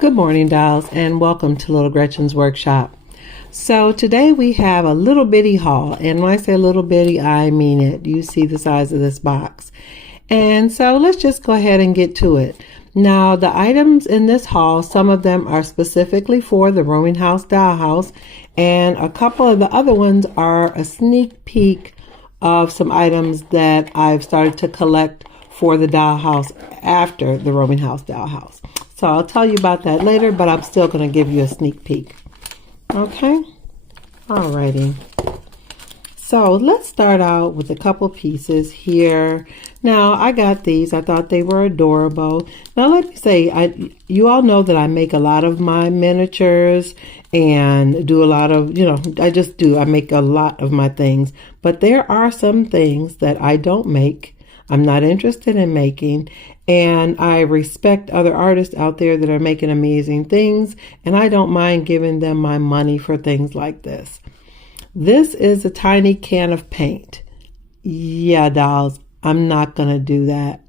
Good morning, dolls, and welcome to Little Gretchen's workshop. So today we have a little bitty haul, and when I say little bitty, I mean it. You see the size of this box. And so let's just go ahead and get to it. Now, the items in this haul, some of them are specifically for the Rooming House Dollhouse, and a couple of the other ones are a sneak peek of some items that I've started to collect for the dollhouse after the Rooming House Dollhouse. So I'll tell you about that later, but I'm still going to give you a sneak peek. Okay? Alrighty. So let's start out with a couple pieces here. Now, I got these. I thought they were adorable. Now, let me say, you all know that I make a lot of my miniatures and do a lot of, I just do. I make a lot of my things. But there are some things that I don't make. I'm not interested in making, and I respect other artists out there that are making amazing things, and I don't mind giving them my money for things like this. This is a tiny can of paint. Yeah, dolls, I'm not going to do that.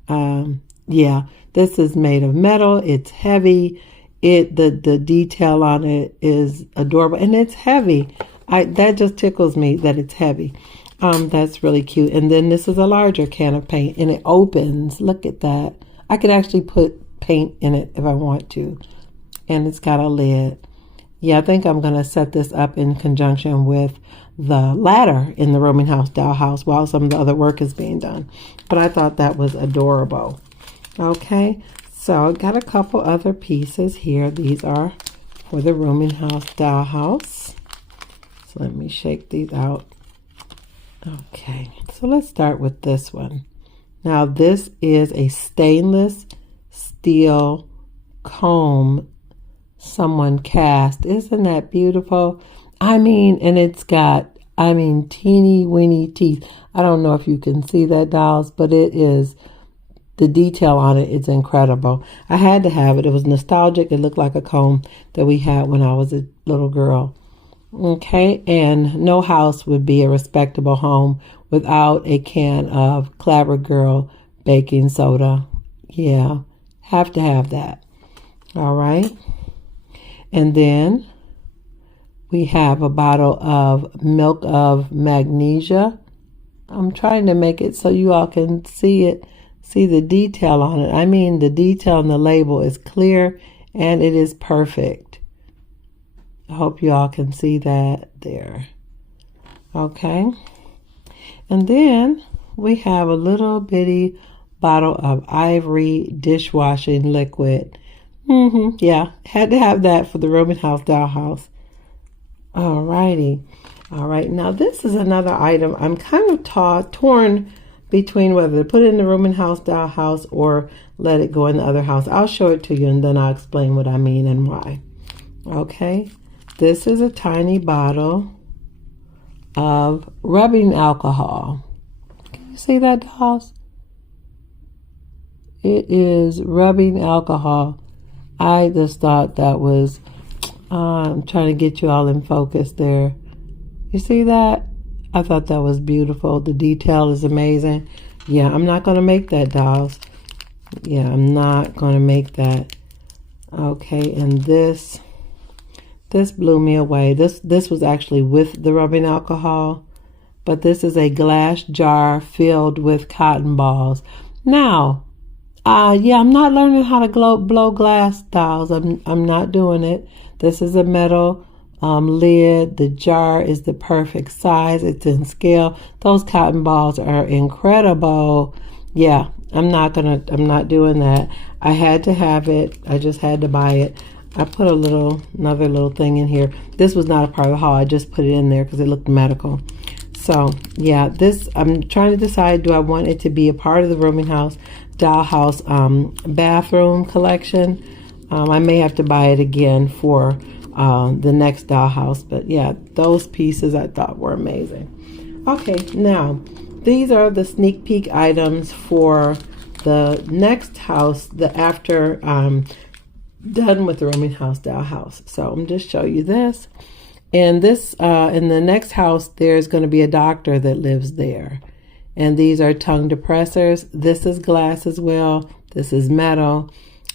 Yeah, this is made of metal. It's heavy. The detail on it is adorable, and it's heavy. That just tickles me that it's heavy. That's really cute. And then this is a larger can of paint, and it opens. Look at that. I could actually put paint in it if I want to. And it's got a lid. Yeah, I think I'm going to set this up in conjunction with the ladder in the Rooming House Dollhouse while some of the other work is being done. But I thought that was adorable. Okay, so I got a couple other pieces here. These are for the Rooming House Dollhouse. So let me shake these out. Okay, so let's start with this one. Now, this is a stainless steel comb someone cast. Isn't that beautiful? And it's got, teeny weeny teeth. I don't know if you can see that, dolls, but it is, the detail on it is incredible. I had to have it. It was nostalgic. It looked like a comb that we had when I was a little girl. Okay, and no house would be a respectable home without a can of Clabber Girl baking soda. Yeah, have to have that. All right. And then we have a bottle of milk of magnesia. I'm trying to make it so you all can see it, see the detail on it. The detail on the label is clear and it is perfect. I hope you all can see that there. Okay. And then we have a little bitty bottle of ivory dishwashing liquid. Yeah, had to have that for the Rooming House Dollhouse. Alrighty. All right, now this is another item. I'm kind of torn between whether to put it in the Rooming House Dollhouse or let it go in the other house. I'll show it to you and then I'll explain what I mean and why. Okay. This is a tiny bottle of rubbing alcohol. Can you see that, dolls? It is rubbing alcohol. I just thought that was, I'm trying to get you all in focus there. You see that? I thought that was beautiful. The detail is amazing. Yeah, I'm not going to make that, dolls. Yeah, I'm not going to make that. Okay, and this blew me away. This was actually with the rubbing alcohol, but this is a glass jar filled with cotton balls. Now, yeah, I'm not learning how to blow glass, dolls. I'm not doing it. This is a metal lid. The jar is the perfect size. It's in scale. Those cotton balls are incredible. Yeah, I'm not doing that. I had to have it. I just had to buy it. I put another little thing in here. This was not a part of the haul. I just put it in there because it looked medical. So yeah, this, I'm trying to decide, do I want it to be a part of the Rooming House Dollhouse bathroom collection? I may have to buy it again for the next dollhouse, but yeah, those pieces I thought were amazing. Okay, now these are the sneak peek items for the next house, after done with the Rooming House Dollhouse. So I'm just show you this. And this, in the next house, there's going to be a doctor that lives there. And these are tongue depressors. This is glass as well. This is metal.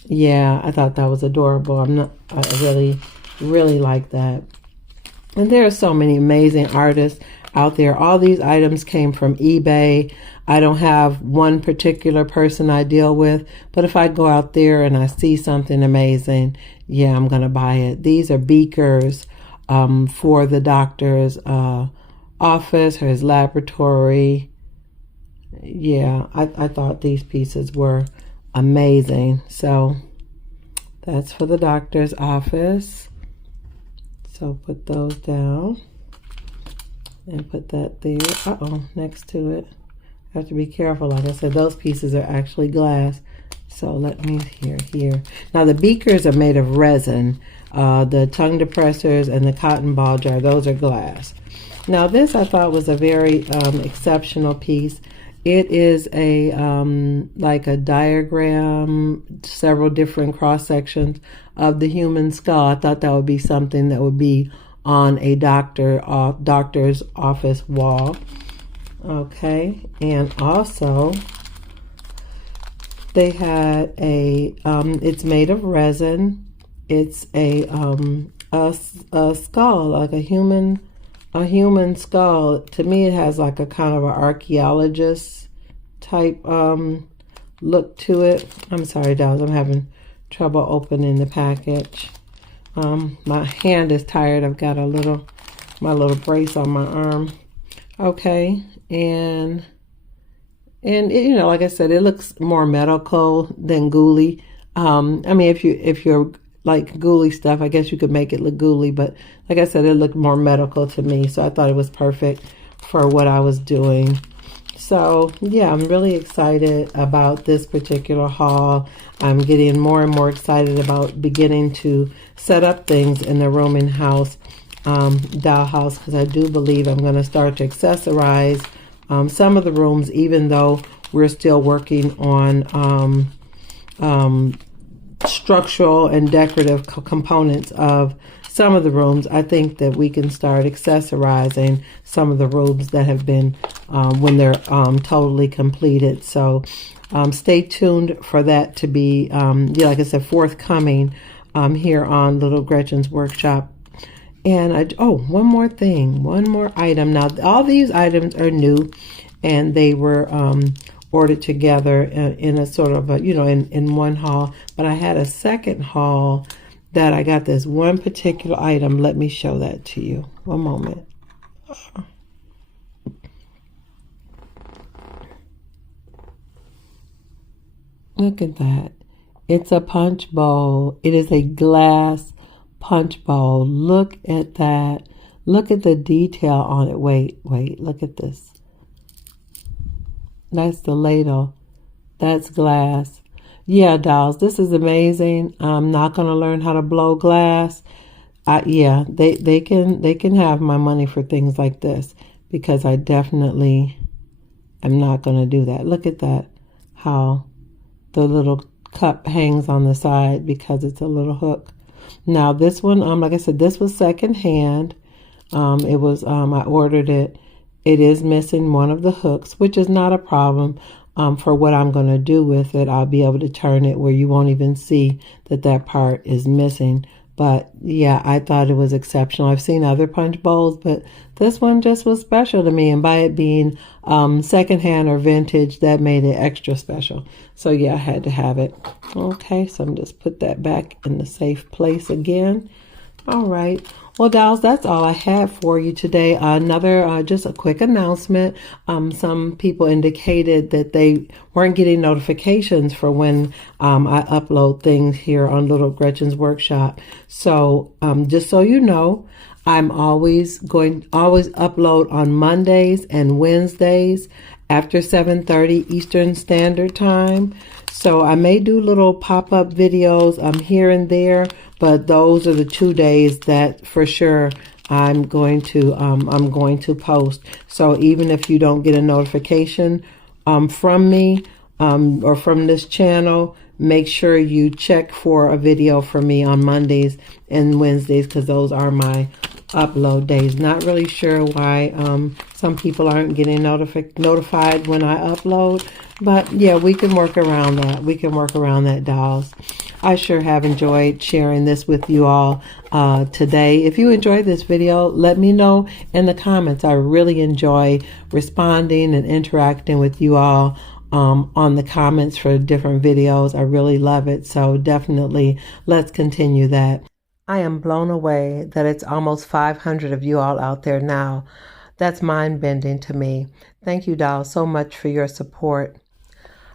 Yeah, I thought that was adorable. I really like that. And there are so many amazing artists out there. All these items came from eBay. I don't have one particular person I deal with, but if I go out there and I see something amazing, yeah, I'm going to buy it. These are beakers for the doctor's office or his laboratory. Yeah, I thought these pieces were amazing. So that's for the doctor's office. So put those down and put that there. Next to it. I have to be careful. Like I said, those pieces are actually glass. So let me here. Now the beakers are made of resin. The tongue depressors and the cotton ball jar, those are glass. Now this I thought was a very exceptional piece. It is a like a diagram, several different cross sections of the human skull. I thought that would be something that would be on a doctor's office wall. Okay, and also they had a it's made of resin. It's a skull, like a human skull. To me, it has like a kind of an archaeologist type look to it. I'm sorry, dolls, I'm having trouble opening the package. My hand is tired. I've got my little brace on my arm. Okay, and it, like I said, it looks more medical than ghouly. I mean, if you're like ghouly stuff, I guess you could make it look ghouly, but like I said, it looked more medical to me, so I thought it was perfect for what I was doing. So yeah, I'm really excited about this particular haul. I'm getting more and more excited about beginning to set up things in the rooming house, dollhouse, because I do believe I'm going to start to accessorize some of the rooms, even though we're still working on structural and decorative components of some of the rooms. I think that we can start accessorizing some of the rooms that have been when they're totally completed. So stay tuned for that to be, like I said, forthcoming here on Little Gretchen's Workshop. And one more thing, one more item. Now, all these items are new, and they were ordered together in a sort of a, in one haul. But I had a second haul that I got this one particular item. Let me show that to you. One moment. Look at that. It's a punch bowl. It is a glass punch bowl. Look at that. Look at the detail on it. Wait, look at this. That's the ladle. That's glass. Yeah, dolls, this is amazing. I'm not going to learn how to blow glass. Yeah, they can have my money for things like this, because I definitely am not going to do that. Look at that, how the little cup hangs on the side because it's a little hook. Now this one, like I said, this was secondhand. It was I ordered it. It is missing one of the hooks, which is not a problem. For what I'm going to do with it, I'll be able to turn it where you won't even see that part is missing. But yeah, I thought it was exceptional. I've seen other punch bowls, but this one just was special to me. And by it being secondhand or vintage, that made it extra special. So yeah, I had to have it. Okay, so I'm just put that back in the safe place again. All right. Well, dolls, that's all I had for you today. Another, just a quick announcement. Some people indicated that they weren't getting notifications for when I upload things here on Little Gretchen's Workshop. So just so you know, I'm always upload on Mondays and Wednesdays after 7:30 Eastern Standard Time. So I may do little pop-up videos here and there, but those are the 2 days that for sure I'm going to post. So even if you don't get a notification from me or from this channel, make sure you check for a video from me on Mondays and Wednesdays, because those are my upload days. Not really sure why some people aren't getting notified when I upload, but yeah, we can work around that. We can work around that, dolls. I sure have enjoyed sharing this with you all today. If you enjoyed this video, let me know in the comments. I really enjoy responding and interacting with you all on the comments for different videos. I really love it. So definitely let's continue that. I am blown away that it's almost 500 of you all out there now. That's mind-bending to me. Thank you, dolls, so much for your support.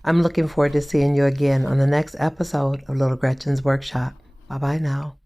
I'm looking forward to seeing you again on the next episode of Little Gretchen's Workshop. Bye-bye now.